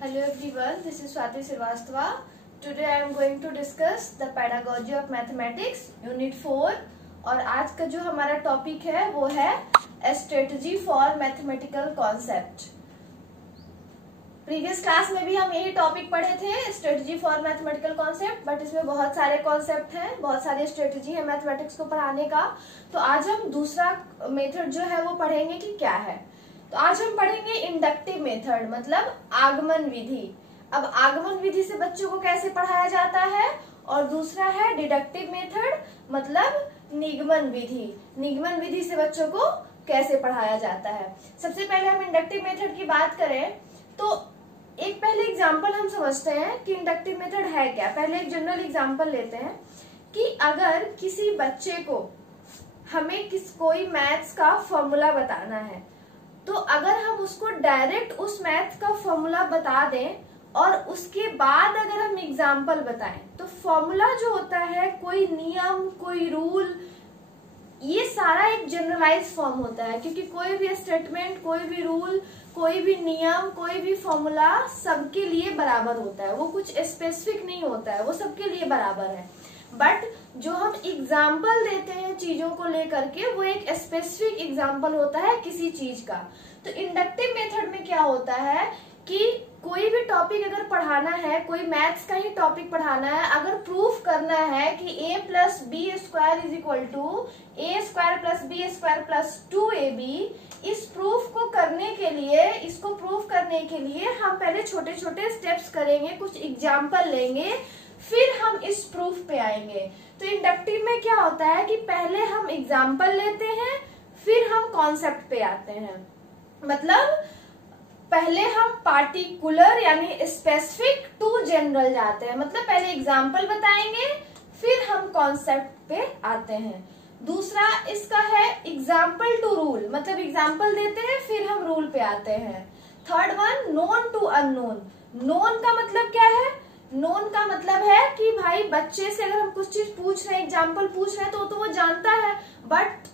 Hello everyone, this is Swati Srivastava. Today I am going to discuss the pedagogy of mathematics unit 4 और आज का जो हमारा topic है वो है strategy for mathematical concept. Previous class में भी हम यही टॉपिक पढ़े थे, strategy for mathematical concept, but इसमें बहुत सारे कॉन्सेप्ट हैं, बहुत सारी स्ट्रेटजी है मैथमेटिक्स को पढ़ाने का। तो आज हम दूसरा मेथड जो है वो पढ़ेंगे कि क्या है। तो आज हम पढ़ेंगे इंडक्टिव मेथड, मतलब आगमन विधि। अब आगमन विधि से बच्चों को कैसे पढ़ाया जाता है, और दूसरा है डिडक्टिव मेथड, मतलब निगमन विधि। निगमन विधि से बच्चों को कैसे पढ़ाया जाता है। सबसे पहले हम इंडक्टिव मेथड की बात करें तो एक पहले एग्जाम्पल हम समझते हैं कि इंडक्टिव मेथड है क्या। पहले एक जनरल एग्जाम्पल लेते हैं कि अगर किसी बच्चे को हमें कोई मैथ्स का फॉर्मूला बताना है, तो अगर हम उसको डायरेक्ट उस मैथ का फॉर्मूला बता दें और उसके बाद अगर हम एग्जाम्पल बताएं, तो फॉर्मूला जो होता है, कोई नियम, कोई रूल, ये सारा एक जनरलाइज फॉर्म होता है, क्योंकि कोई भी स्टेटमेंट, कोई भी रूल, कोई भी नियम, कोई भी फॉर्मूला सबके लिए बराबर होता है। वो कुछ स्पेसिफिक नहीं होता है, वो सबके लिए बराबर है। बट जो हम एग्जाम्पल देते हैं चीजों को लेकर के, वो एक स्पेसिफिक एग्जाम्पल होता है किसी चीज का। तो इंडक्टिव मेथड में क्या होता है कि कोई भी टॉपिक अगर पढ़ाना है, कोई मैथ्स का ही टॉपिक पढ़ाना है, अगर प्रूफ करना है कि a plus B square is equal to A square plus B square plus 2ab, इस प्रूफ को करने के लिए, इसको प्रूफ करने के लिए हम पहले छोटे छोटे स्टेप्स करेंगे, कुछ एग्जाम्पल लेंगे, फिर हम इस प्रूफ पे आएंगे। तो इंडक्टिव में क्या होता है कि पहले हम एग्जाम्पल लेते हैं, फिर हम कॉन्सेप्ट पे आते हैं। मतलब पहले हम पार्टिकुलर यानी स्पेसिफिक टू जनरल जाते हैं, मतलब पहले एग्जाम्पल बताएंगे, फिर हम कॉन्सेप्ट पे आते हैं। दूसरा इसका है एग्जाम्पल टू रूल, मतलब एग्जाम्पल देते हैं, फिर हम रूल पे आते हैं। Third one known to unknown. Known का मतलब क्या है? नोन का मतलब है कि भाई बच्चे से अगर हम कुछ चीज पूछ रहे हैं, एग्जाम्पल पूछ रहे हैं, तो वो जानता है, बट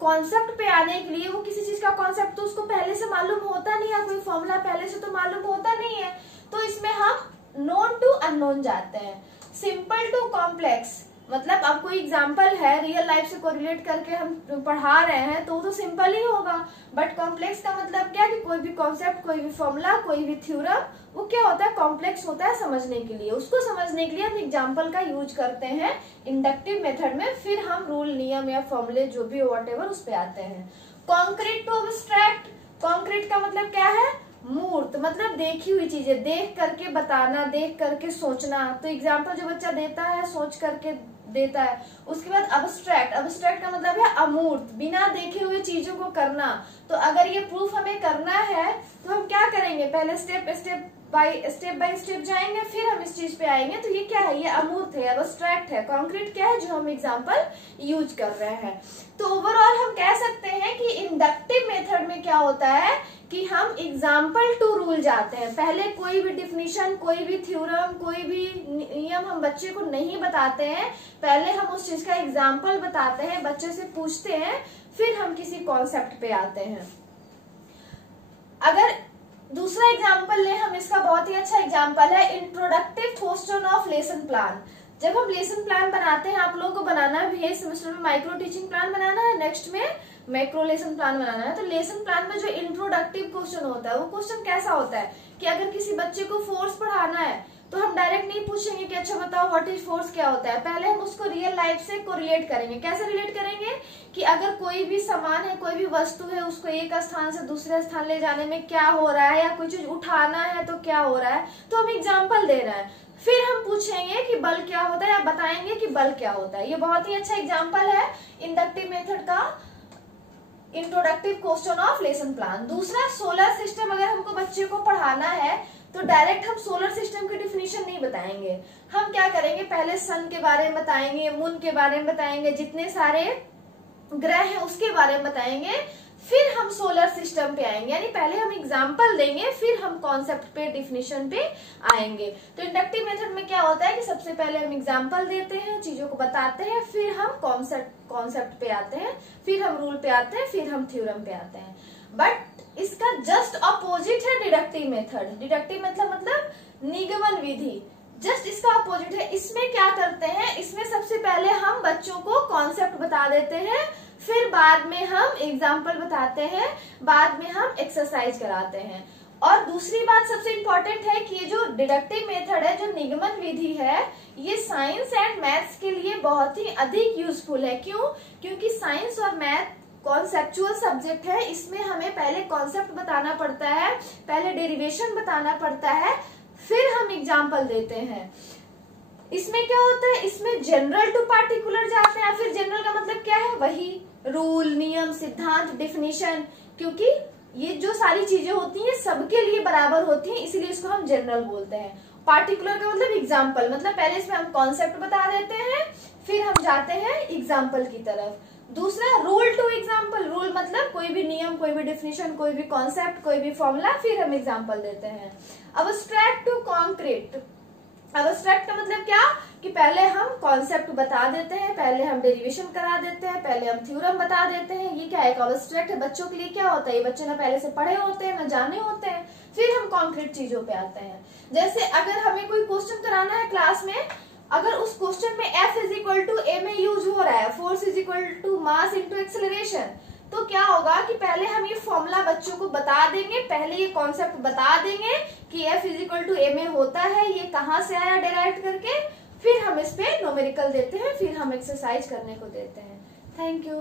कॉन्सेप्ट पे आने के लिए वो किसी चीज का कॉन्सेप्ट तो उसको पहले से मालूम होता नहीं है, कोई फॉर्मूला पहले से तो मालूम होता नहीं है। तो इसमें हम नोन टू अननोन जाते हैं। सिंपल टू कॉम्प्लेक्स, मतलब अब कोई एग्जाम्पल है, रियल लाइफ से कोरिलेट करके हम पढ़ा रहे हैं, तो वो तो सिंपल ही होगा। बट कॉम्प्लेक्स का मतलब क्या कि कोई भी कॉन्सेप्ट, कोई भी फॉर्मूला, कोई भी थ्योरम, वो क्या होता है, कॉम्प्लेक्स होता है समझने के लिए। उसको समझने के लिए हम एग्जाम्पल का यूज करते हैं इंडक्टिव मेथड में, फिर हम रूल, नियम या फॉर्मूले जो भी व्हाटएवर उस पे आते हैं। Concrete to abstract. कॉन्क्रीट का मतलब क्या है? मूर्त, मतलब देखी हुई चीजें, देख करके बताना, देख करके सोचना। तो एग्जाम्पल जो बच्चा देता है सोच करके देता है। उसके बाद अब्स्ट्रैक्ट। अब्स्ट्रैक्ट का मतलब है अमूर्त, बिना देखे हुए चीजों को करना। तो अगर ये प्रूफ हमें करना है तो हम क्या करेंगे, पहले स्टेप बाय स्टेप जाएंगे, फिर हम इस चीज पे आएंगे। तो ये क्या है? ये अमूर्त है, अब्स्ट्रैक्ट है। कॉन्क्रीट क्या है? जो हम एग्जाम्पल यूज कर रहे हैं। तो ओवरऑल हम कह सकते हैं कि इंडक्टिव मेथड में क्या होता है कि हम एग्जाम्पल टू रूल जाते हैं। पहले कोई भी डिफिनीशन, कोई भी थ्योरम, कोई भी नियम हम बच्चे को नहीं बताते हैं, पहले हम उस चीज का एग्जाम्पल बताते हैं, बच्चे से पूछते हैं, फिर हम किसी कॉन्सेप्ट पे आते हैं। अगर दूसरा एग्जाम्पल ले हम, इसका बहुत ही अच्छा एग्जाम्पल है introductive question of lesson plan. जब हम लेसन प्लान बनाते हैं, आप लोगों को बनाना भी है, सेमेस्टर में माइक्रो टीचिंग प्लान बनाना है, नेक्स्ट में मैक्रो लेसन प्लान बनाना है। तो लेसन प्लान में जो इंट्रोडक्टिव क्वेश्चन होता है, वो क्वेश्चन कैसा होता है कि अगर किसी बच्चे को फोर्स पढ़ाना है, तो हम डायरेक्ट नहीं पूछेंगे कि अच्छा बताओ व्हाट इज फोर्स, क्या होता है। पहले हम उसको रियल लाइफ से कोरिलेट करेंगे। कैसे रिलेट करेंगे कि अगर कोई भी सामान है, कोई भी वस्तु है, उसको एक स्थान से दूसरे स्थान ले जाने में क्या हो रहा है, या कोई चीज उठाना है तो क्या हो रहा है, तो हम एग्जाम्पल दे रहे हैं। फिर हम पूछेंगे कि बल क्या होता है, या बताएंगे कि बल क्या होता है। ये बहुत ही अच्छा एग्जाम्पल है इंडक्टिव मेथड का, introductive question of lesson plan. दूसरा सोलर सिस्टम। अगर हमको बच्चे को पढ़ाना है तो डायरेक्ट हम सोलर सिस्टम की डिफिनीशन नहीं बताएंगे। हम क्या करेंगे, पहले सन के बारे में बताएंगे, मून के बारे में बताएंगे, जितने सारे ग्रह हैं उसके बारे में बताएंगे, फिर हम सोलर सिस्टम पे आएंगे। यानी पहले हम एग्जाम्पल देंगे, फिर हम कॉन्सेप्ट पे, डिफिनीशन पे आएंगे। तो इंडक्टिव मेथड में क्या होता है कि सबसे पहले हम एग्जाम्पल देते हैं, चीजों को बताते हैं, फिर हम कॉन्सेप्ट पे आते हैं, फिर हम रूल पे आते हैं, फिर हम थ्योरम पे आते हैं। बट इसका जस्ट अपोजिट है डिडक्टिव मेथड। डिडक्टिव मतलब निगमन विधि, जस्ट इसका अपोजिट है। इसमें क्या करते हैं, इसमें सबसे पहले हम बच्चों को कॉन्सेप्ट बता देते हैं, फिर बाद में हम एग्जाम्पल बताते हैं, बाद में हम एक्सरसाइज कराते हैं। और दूसरी बात सबसे इम्पोर्टेंट है कि ये जो डिडक्टिव मेथड है, जो निगमन विधि है, ये साइंस एंड मैथ्स के लिए बहुत ही अधिक यूजफुल है। क्यों? क्योंकि साइंस और मैथ कॉन्सेप्चुअल सब्जेक्ट है, इसमें हमें पहले कॉन्सेप्ट बताना पड़ता है, पहले डेरिवेशन बताना पड़ता है, फिर हम एग्जाम्पल देते हैं। इसमें क्या होता है, इसमें जनरल टू पार्टिकुलर जाते हैं। फिर जनरल का मतलब क्या है, वही रूल, नियम, सिद्धांत, डेफिनेशन, क्योंकि ये जो सारी चीजें होती हैं सबके लिए बराबर होती हैं, इसीलिए इसको हम जनरल बोलते हैं। पार्टिकुलर का मतलब एग्जाम्पल, मतलब पहले इसमें हम कॉन्सेप्ट बता देते हैं, फिर हम जाते हैं एग्जाम्पल की तरफ। दूसरा रूल टू एग्जाम्पल, रूल मतलब कोई भी नियम, कोई भी डेफिनेशन, कोई भी कॉन्सेप्ट, कोई भी फॉर्मूला, फिर हम एग्जाम्पल देते हैं। अब्स्ट्रैक्ट टू कॉन्क्रीट, अब्स्ट्रैक्ट का मतलब क्या कि पहले हम कॉन्सेप्ट बता देते हैं, पहले हम डेरिवेशन करा देते हैं, पहले हम थ्योरम बता देते हैं। ये क्या है, अब्स्ट्रैक्ट है। बच्चों के लिए क्या होता है, ये बच्चे ना पहले से पढ़े होते हैं, ना जाने होते हैं, फिर हम कॉन्क्रीट चीजों पे आते हैं। जैसे अगर हमें कोई क्वेश्चन कराना है क्लास में, अगर उस क्वेश्चन में F = ma यूज हो रहा है, फोर्स = मास इंटू एक्सेलरेशन, तो क्या होगा कि पहले हम ये फॉर्मूला बच्चों को बता देंगे, पहले ये कॉन्सेप्ट बता देंगे कि F = ma होता है, ये कहाँ से आया डेराइव करके, फिर हम इस पे न्यूमेरिकल देते हैं, फिर हम एक्सरसाइज करने को देते हैं। Thank you.